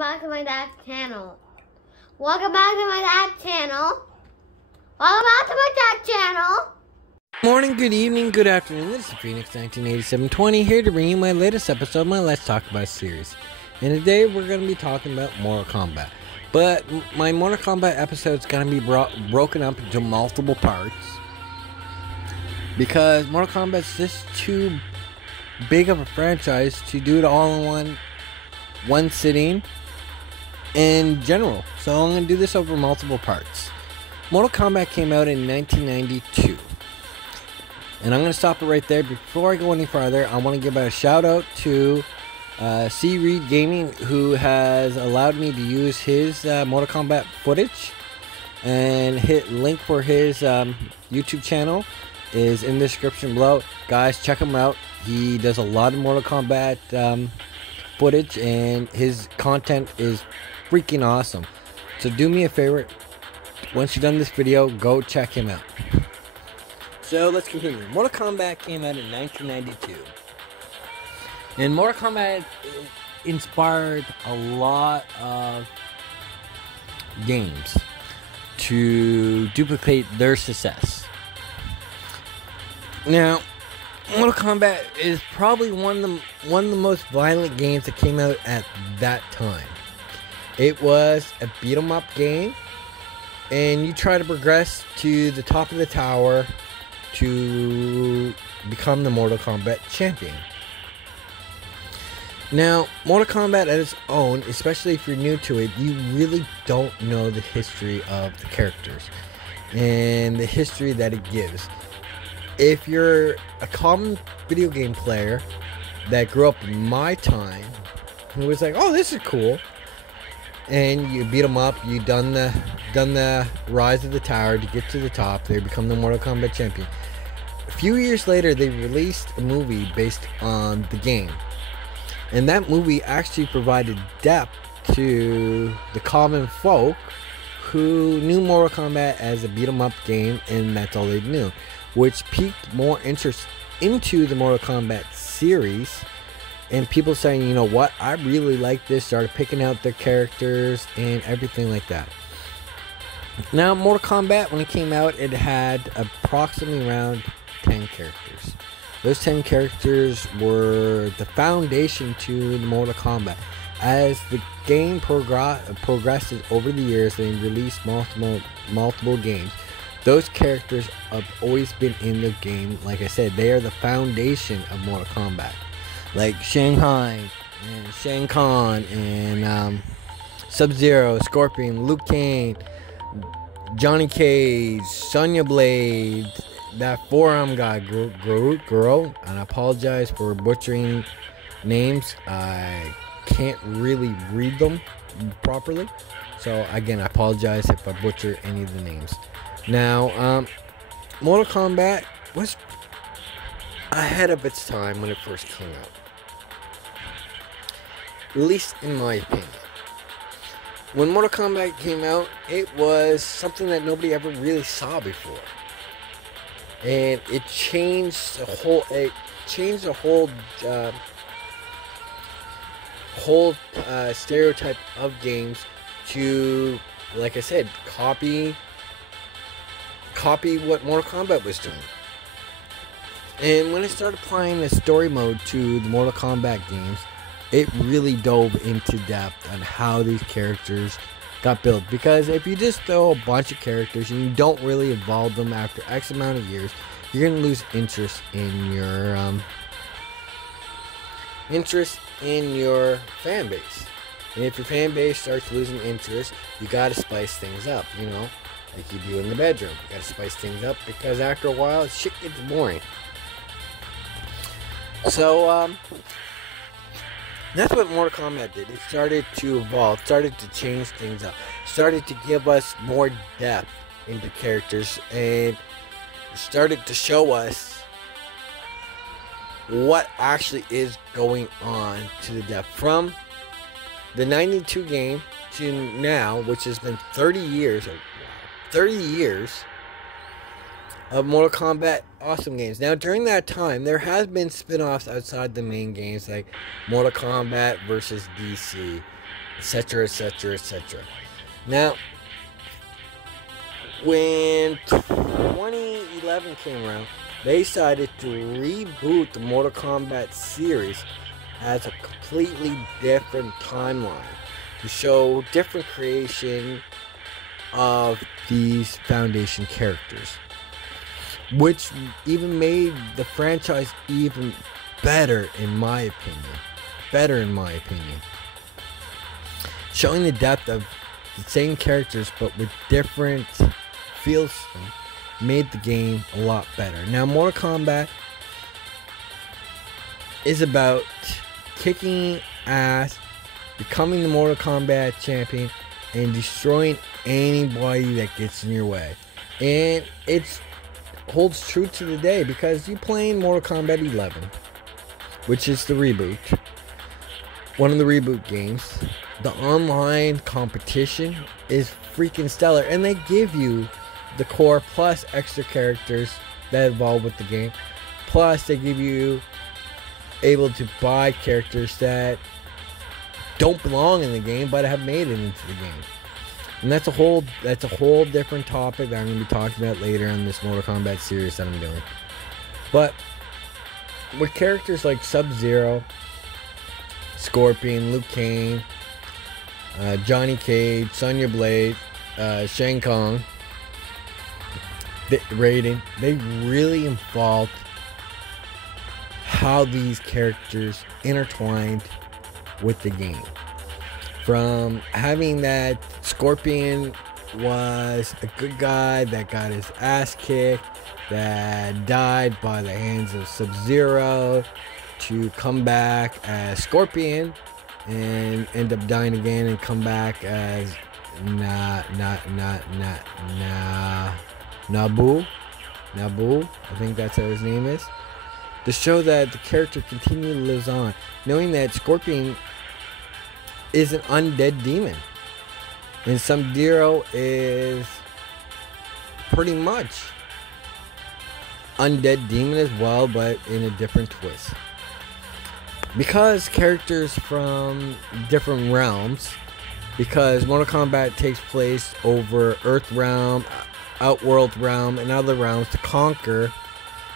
back to my dad's channel. Welcome back to my dad's channel. Welcome back to my dad's channel. Morning, good evening, good afternoon. This is Phoenix 198720 here to bring you my latest episode of my Let's Talk About series. And today we're going to be talking about Mortal Kombat. But my Mortal Kombat episode is going to be broken up into multiple parts. Because Mortal Kombat is just too big of a franchise to do it all in one sitting in general. So I'm going to do this over multiple parts. Mortal Kombat came out in 1992. And I'm going to stop it right there. Before I go any farther, I want to give a shout out to Cread Gaming, who has allowed me to use his Mortal Kombat footage. And hit link for his YouTube channel is in the description below. Guys, check him out. He does a lot of Mortal Kombat footage, and his content is freaking awesome. So do me a favor, once you're done this video, go check him out. So let's continue. Mortal Kombat came out in 1992. And Mortal Kombat inspired a lot of games to duplicate their success. Now, Mortal Kombat is probably one of the most violent games that came out at that time. It was a beat 'em up game, and you try to progress to the top of the tower to become the Mortal Kombat champion. Now, Mortal Kombat at its own, especially if you're new to it, you really don't know the history of the characters and the history that it gives. If you're a common video game player that grew up in my time, who was like, oh, this is cool, and you beat them up, you done the rise of the tower to get to the top, they become the Mortal Kombat champion. A few years later, they released a movie based on the game, and that movie actually provided depth to the common folk who knew Mortal Kombat as a beat 'em up game, and that's all they knew, which piqued more interest into the Mortal Kombat series. And people saying, you know what, I really like this, started picking out their characters and everything like that. Now, Mortal Kombat, when it came out, it had approximately around 10 characters. Those 10 characters were the foundation to the Mortal Kombat. As the game progresses over the years, they released multiple games. Those characters have always been in the game. Like I said, they are the foundation of Mortal Kombat. Like Shanghai and Shang Kahn and Sub-Zero, Scorpion, Liu Kang, Johnny Cage, Sonya Blade, that forearm guy, girl, and I apologize for butchering names. I can't really read them properly. So again, I apologize if I butcher any of the names. Now, Mortal Kombat was ahead of its time when it first came out. At least in my opinion. When Mortal Kombat came out, it was something that nobody ever really saw before. And it changed the whole stereotype of games to, like I said, copy what Mortal Kombat was doing. And when I started applying the story mode to the Mortal Kombat games, it really dove into depth on how these characters got built. Because if you just throw a bunch of characters and you don't really evolve them after X amount of years, you're going to lose interest in your fan base. And if your fan base starts losing interest, you got to spice things up, you know, like you do in the bedroom. You got to spice things up, because after a while, shit gets boring. So, that's what Mortal Kombat did. It started to evolve, started to change things up, started to give us more depth into characters, and started to show us what actually is going on to the depth. From the 92 game to now, which has been 30 years of Mortal Kombat awesome games. Now, during that time, there has been spin-offs outside the main games, like Mortal Kombat versus DC, etc., etc., etc. Now, when 2011 came around, they decided to reboot the Mortal Kombat series as a completely different timeline to show different creation of these foundation characters, which even made the franchise even better in my opinion. Showing the depth of the same characters but with different feels made the game a lot better. Now, Mortal Kombat is about kicking ass, becoming the Mortal Kombat champion, and destroying anybody that gets in your way. And it holds true to the day, because you playing Mortal Kombat 11, which is the reboot, one of the reboot games. The online competition is freaking stellar, and they give you the core plus extra characters that evolve with the game. Plus, they give you able to buy characters that don't belong in the game but have made it into the game. And that's a whole different topic that I'm going to be talking about later in this Mortal Kombat series that I'm doing. But with characters like Sub-Zero, Scorpion, Liu Kang, Johnny Cage, Sonya Blade, Shang Tsung, Raiden, they really involved how these characters intertwined with the game. From having that Scorpion was a good guy that got his ass kicked, that died by the hands of Sub-Zero, to come back as Scorpion and end up dying again and come back as Nabu, I think that's how his name is, to show that the character continually lives on, knowing that Scorpion is an undead demon, and Sub-Zero is pretty much undead demon as well, but in a different twist. Because characters from different realms, because Mortal Kombat takes place over Earth realm, Outworld realm, and other realms to conquer,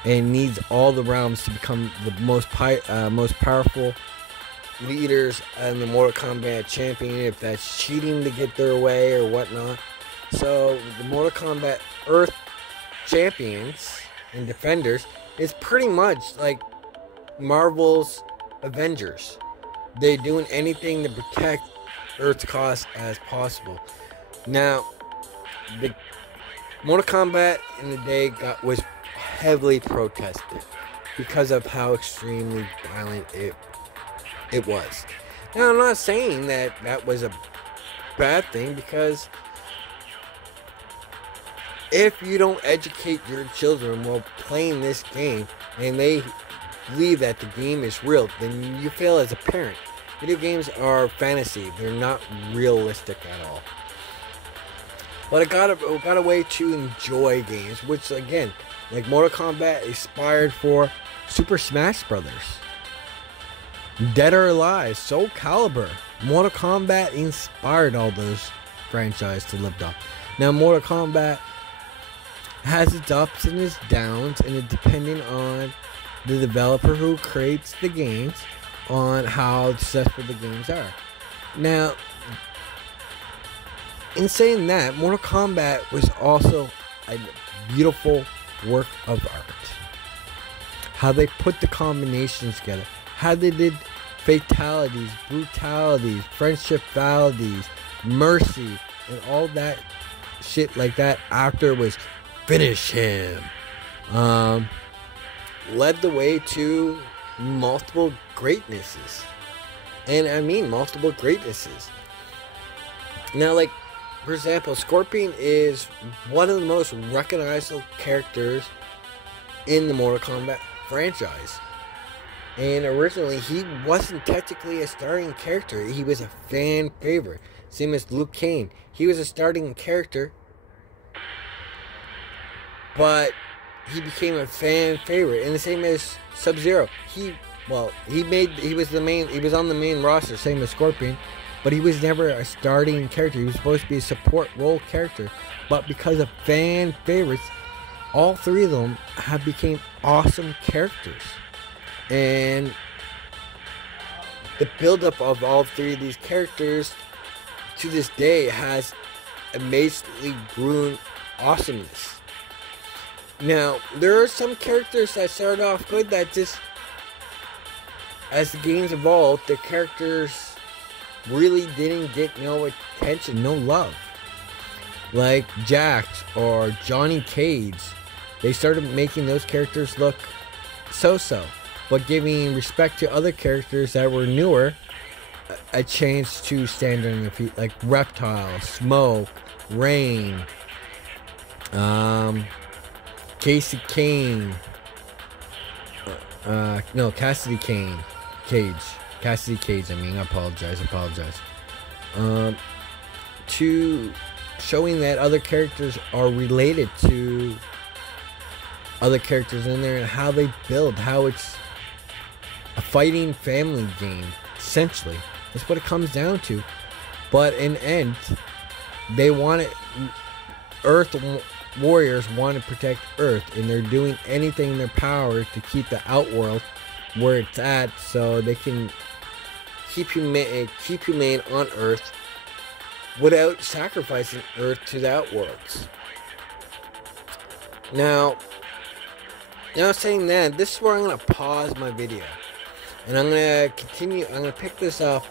and needs all the realms to become the most powerful leaders in the Mortal Kombat champion, if that's cheating to get their way or whatnot. So the Mortal Kombat Earth champions and defenders is pretty much like Marvel's Avengers. They're doing anything to protect Earth's cause as possible. Now, the Mortal Kombat in the day was heavily protested because of how extremely violent it was. Now, I'm not saying that that was a bad thing, because if you don't educate your children while playing this game and they believe that the game is real, then you fail as a parent. Video games are fantasy. They're not realistic at all. But I got a way to enjoy games, which again, like Mortal Kombat inspired for Super Smash Brothers, Dead or Alive, Soul Calibur. Mortal Kombat inspired all those franchises to live up. Now, Mortal Kombat has its ups and its downs, and it depending on the developer who creates the games on how successful the games are. Now, in saying that, Mortal Kombat was also a beautiful work of art. How they put the combinations together, how they did fatalities, brutalities, friendship valities, mercy, and all that shit like that after it was finish him. Led the way to multiple greatnesses. And I mean multiple greatnesses. Now, like, for example, Scorpion is one of the most recognizable characters in the Mortal Kombat franchise. And originally, he wasn't technically a starting character. He was a fan favorite. Same as Liu Kang. He was a starting character, but he became a fan favorite. And the same as Sub-Zero. He was on the main roster, same as Scorpion. but he was never a starting character. He was supposed to be a support role character, but because of fan favorites, all three of them have become awesome characters. And the buildup of all three of these characters to this day has amazingly grown awesomeness. Now, there are some characters that started off good that just, as the games evolved, the characters really didn't get no attention, no love. Like Jax or Johnny Cage, they started making those characters look so-so, but giving respect to other characters that were newer a chance to stand on their feet, like Reptile, Smoke, Rain, Casey Kane, no, Cassidy Kane, Cassidy Cage, I apologize, to showing that other characters are related to other characters in there and how they build, how it's a fighting family game, essentially. That's what it comes down to. But in the end, they want it, Earth warriors want to protect Earth, and they're doing anything in their power to keep the Outworld where it's at, so they can keep humane on Earth without sacrificing Earth to the Outworlds. Now saying that, this is where I'm going to pause my video, and I'm going to continue. I'm going to pick this up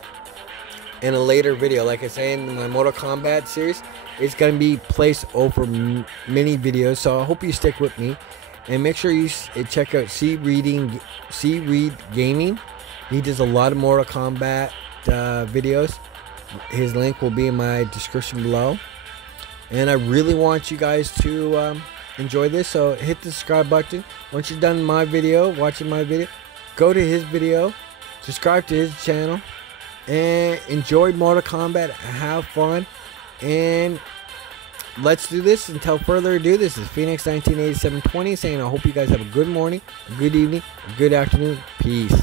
in a later video. Like I say, in my Mortal Kombat series, it's going to be placed over many videos, so I hope you stick with me. And make sure you check out Cread Gaming. He does a lot of Mortal Kombat videos. His link will be in my description below. And I really want you guys to enjoy this, so hit the subscribe button. Once you're done watching my video, go to his video, subscribe to his channel, and enjoy Mortal Kombat. Have fun, and let's do this. Until further ado, this is Phoenix 198720 saying I hope you guys have a good morning, a good evening, a good afternoon. Peace.